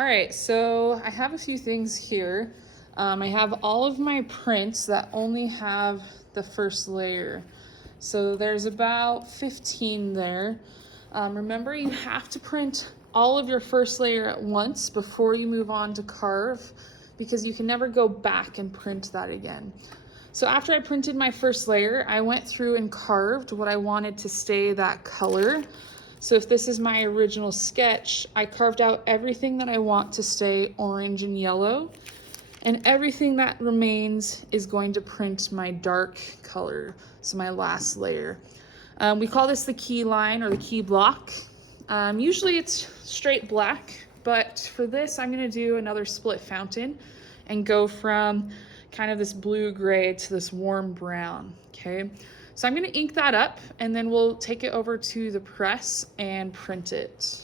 All right, so I have a few things here. I have all of my prints that only have the first layer. So there's about 15 there. Remember, you have to print all of your first layer at once before you move on to carve, because you can never go back and print that again. So after I printed my first layer, I went through and carved what I wanted to stay that color. So if this is my original sketch, I carved out everything that I want to stay orange and yellow, and everything that remains is going to print my dark color, so my last layer. We call this the key line or the key block. Usually it's straight black, but for this I'm gonna do another split fountain and go from kind of this blue-gray to this warm brown, okay? So I'm gonna ink that up and then we'll take it over to the press and print it.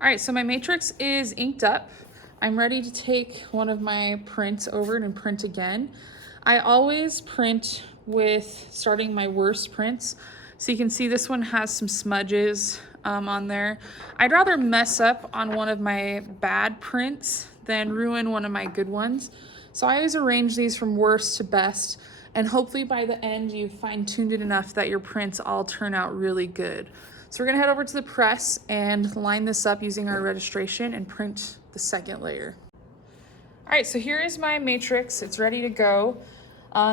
All right, so my matrix is inked up. I'm ready to take one of my prints over and print again. I always print with starting my worst prints. So you can see this one has some smudges on there. I'd rather mess up on one of my bad prints than ruin one of my good ones. So I always arrange these from worst to best, and hopefully by the end you've fine-tuned it enough that your prints all turn out really good. So we're gonna head over to the press and line this up using our registration and print the second layer. All right, so here is my matrix. It's ready to go.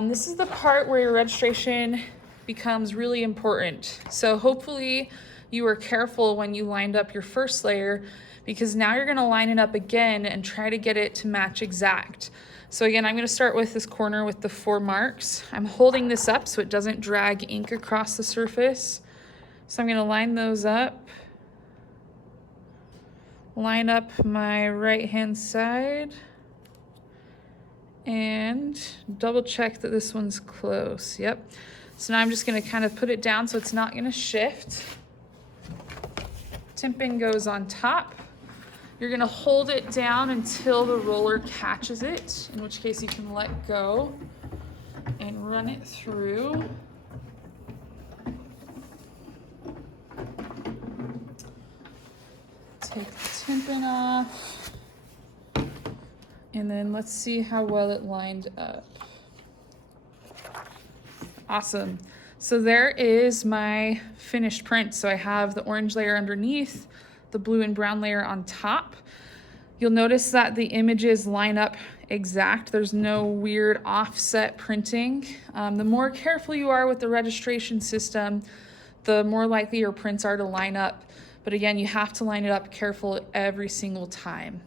This is the part where your registration becomes really important. So hopefully you were careful when you lined up your first layer, because now you're gonna line it up again and try to get it to match exact. So again, I'm gonna start with this corner with the 4 marks. I'm holding this up so it doesn't drag ink across the surface. So I'm gonna line those up. Line up my right-hand side and double check that this one's close. Yep. So now I'm just gonna kind of put it down so it's not gonna shift. Timpin goes on top. You're gonna hold it down until the roller catches it, in which case you can let go and run it through. Take the timpin off, and then let's see how well it lined up. Awesome. So there is my finished print. So I have the orange layer underneath, the blue and brown layer on top. You'll notice that the images line up exact. There's no weird offset printing. The more careful you are with the registration system, the more likely your prints are to line up. But again, you have to line it up careful every single time.